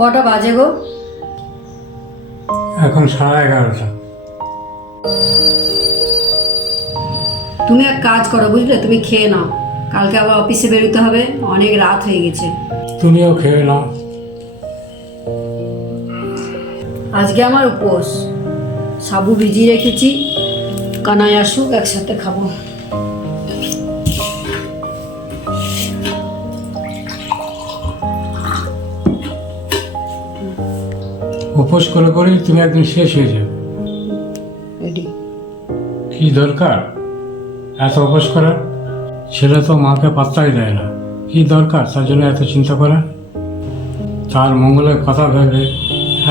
কটা বাজে গো? এখন 11:30। তুমি এক কাজ করো বুঝলে, তুমি খেয়ে নাও, কালকে আবার অফিসে বেরোতে হবে, অনেক রাত হয়ে গেছে। তুমিও খেয়ে নাও। আজকে আমার উপোস, সাবু ভিজিয়ে রেখেছি, কানাই আসুক একসাথে খাবো। উপোস করে করেই তুমি একদিন শেষ হয়ে যাবে। রেডি। কি দরকার এত উপোস করার? ছেলে তো মাকে পাত্তাই দেয় না, কি দরকার তার জন্য এত চিন্তা করা? তার মঙ্গলের কথা ভেবে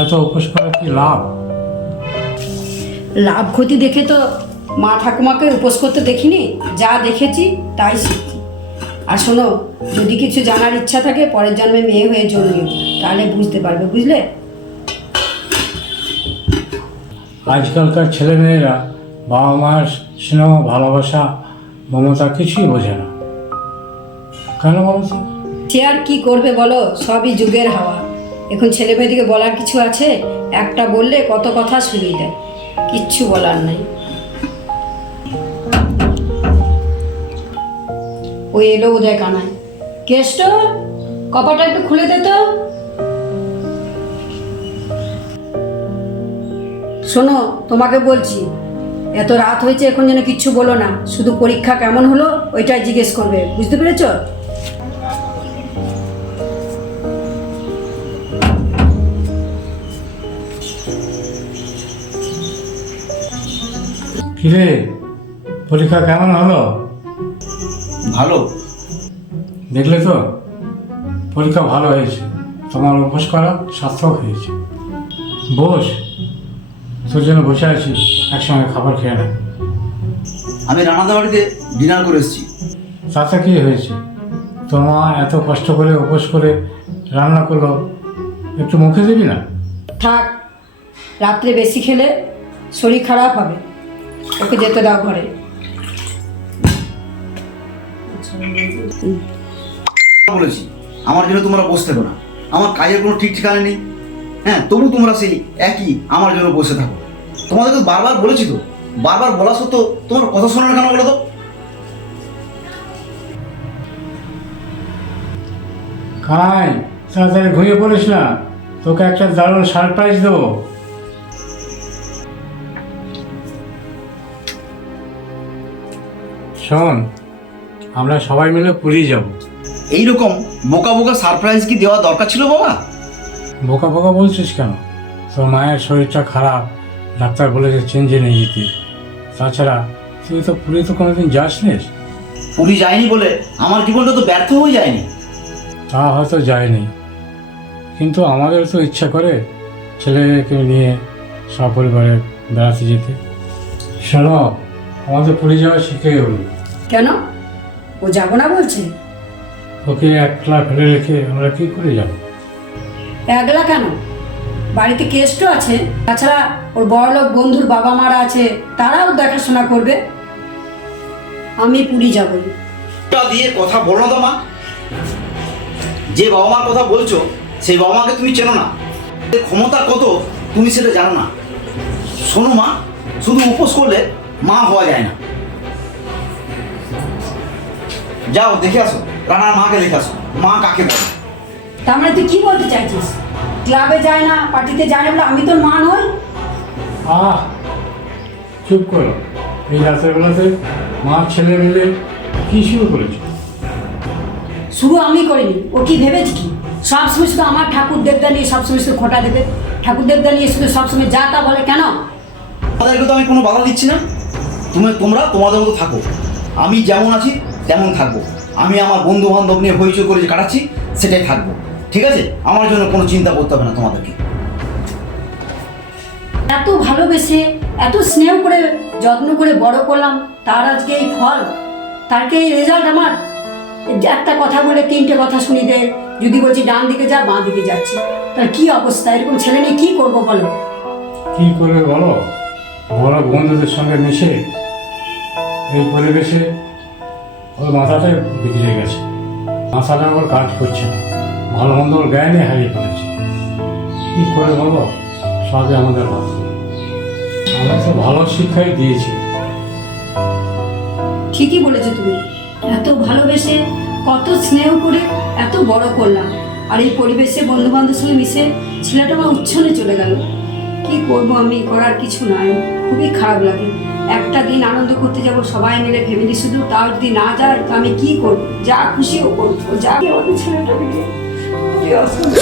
এত উপোস করার কি লাভ? লাভ ক্ষতি দেখে তো মা ঠাকুমাকে উপোস করতে দেখিনি, যা দেখেছি তাই শিখছি। আর শোনো, যদি কিছু জানার ইচ্ছা থাকে পরের জন্মে মেয়ে হয়ে জন্মিও, তাহলে বুঝতে পারবে, বুঝলে? আজকালকার ছেলেমেয়েরা বাবা মার স্নেহ, ভালোবাসা, মমতা কিছুই বোঝে না। কেন বলো তো? সে আর কি করবে বলো, সবই যুগের হাওয়া। এখন ছেলে মেয়েদিকে বলার কিছু আছে? একটা বললে কত কথা শুনিয়ে দেয়, কিচ্ছু বলার নাই। ওই এলো উদয় কানাই। কেষ্ট, কপাটা একটু খুলে দে তো। শোনো, তোমাকে বলছি, এত রাত হয়েছে এখন যেন কিচ্ছু বলো না, শুধু পরীক্ষা কেমন হলো ওইটাই জিজ্ঞেস করবে, বুঝতে পেরেছো? কিরে, পরীক্ষা কেমন হলো? ভালো। দেখলে তো, পরীক্ষা ভালো হয়েছে, তোমার উপোস করা সার্থক হয়েছে। বস, তোর জন্য বসে আছি, একসঙ্গে খাবার খেয়ে না। আমি রানাদা বাড়িতে ডিনার করে এসেছি। তাতে কি হয়েছে? তোর মা এত কষ্ট করে উপোস করে রান্না করলো, একটু মুখে দিবি না? থাক, রাত্রে বেশি খেলে শরীর খারাপ হবে, ওকে যেতে দাও ঘরে। বলেছি আমার জন্য তোমরা বসতে পারো না, আমার কাজের কোনো ঠিক ঠিকানা নেই। হ্যাঁ, তবু তোমরা সেই একই আমার জন্য বসে থাকো। তোমাদেরকে বারবার বলেছি তো, বারবার বলা সত্ত্বেও তোমার কথা শোনো না কেন বলো তো? কানাই, তাড়াতাড়ি ঘুমিয়ে পড়িস না, তোকে একটা দারুণ সারপ্রাইজ দেবো। শোন, আমরা সবাই মিলে পুরী যাব। এইরকম বোকা বোকা সারপ্রাইজ কি দেওয়া দরকার ছিল বাবা? বোকা বোকা বলছিস কেন? তোর মায়ের শরীরটা খারাপ, ডাক্তার বলেছে চেঞ্জে নিয়ে যেতে। তাছাড়া তুই তো পুরী তো কোনোদিন যাসনি। পুরী যায়নি বলে আমার জীবনটা তো ব্যর্থ হয়ে যায়নি। তা হয়তো যায়নি, কিন্তু আমাদের তো ইচ্ছা করে ছেলেকে নিয়ে সপরিবারে বেড়াতে যেতে। শোনো, আমাদের পুরী যাওয়া শিখে গেল। কেন, ও যাবো না বলছে? ওকে একলা ফেলে রেখে আমরা কি করে যাব? একলা কেন, বাড়িতে কেষ্ট আছে, তাছাড়া ওর বড়লোক বন্ধুর বাবা মারা আছে, তারাও দেখাশোনা করবে। আমি পুরী যাবই। টা দিয়ে কথা বলো না তো মা। যে বাবা মার কথা বলছো সেই বাবা মাকে তুমি চেনো না, এর ক্ষমতা কত তুমি সেটা জানো না। শোনো মা, শুধু উপোস করলে মা হওয়া যায় না। যাও দেখে আসো, রানার মাকে দেখে আসো, মা কাকে বলে। তার মানে তুই কি বলতে চাইছিস? ক্লাবে যায় না, পার্টিতে যায় না বলে আমি তোর মা নই? আহ, চুপ করো। এই রাতের বেলাতে মা ছেলে মিলে কি শুরু করেছে? শুরু আমি করিনি, ও কি ভেবেছি কি সবসময় শুধু আমার ঠাকুর দেবতা নিয়ে সবসময় শুধু খোটা দেবে, ঠাকুর দেবতা নিয়ে শুধু সবসময় যা তা বলে কেন? তোমাদেরকে তো আমি কোনো বাধা দিচ্ছি না, তোমরা তোমাদের মতো থাকো, আমি যেমন আছি তেমন থাকবো। আমি আমার বন্ধু বান্ধব নিয়ে হইচই করে যে কাটাচ্ছি সেটাই থাকবো, ঠিক আছে? আমার জন্য কোনো চিন্তা করতে হবে না তোমাদেরকে। এত ভালোবেসে এত স্নেহ করে যত্ন করে বড় করলাম, তার আজকে এই ফল, তারকে এই রেজাল্ট আমার। যে একটা কথা বলে তিনটে কথা শুনি দে, যদি বলছি ডান দিকে যা বাঁ দিকে যাচ্ছি, তার কি অবস্থা? এরকম ছেলে নিয়ে কি করবো বলো? কি করবে বলো? বড় বন্ধুদের সঙ্গে মিশে এই পরিবেশে ওর মাথাটাই বিগড়ে গেছে, মাথাটা ওর কাজ করছে না, ভালো মন্দ ওর জ্ঞানে হারিয়ে ফেলেছে। কী করে বলো, সবই আমাদের হাতে। আমরা তো ভালো শিক্ষাই দিয়েছি। ঠিকই বলেছো তুমি, এত ভালোবেসে কত স্নেহ করে এত বড় করলাম, আর এই পরিবেশে বন্ধু বান্ধবের সঙ্গে মিশে ছেলেটা আমার উচ্ছনে চলে গেল। কি করব আমি, করার কিছু নাই, খুবই খারাপ লাগে। একটা দিন আনন্দ করতে যাব সবাই মিলে ফ্যামিলি শুধু, তাও যদি না যায় তো আমি কি করব? যা খুশি ও করবো, যা আমাদের ছেলেটাকে খুবই অসুবিধা।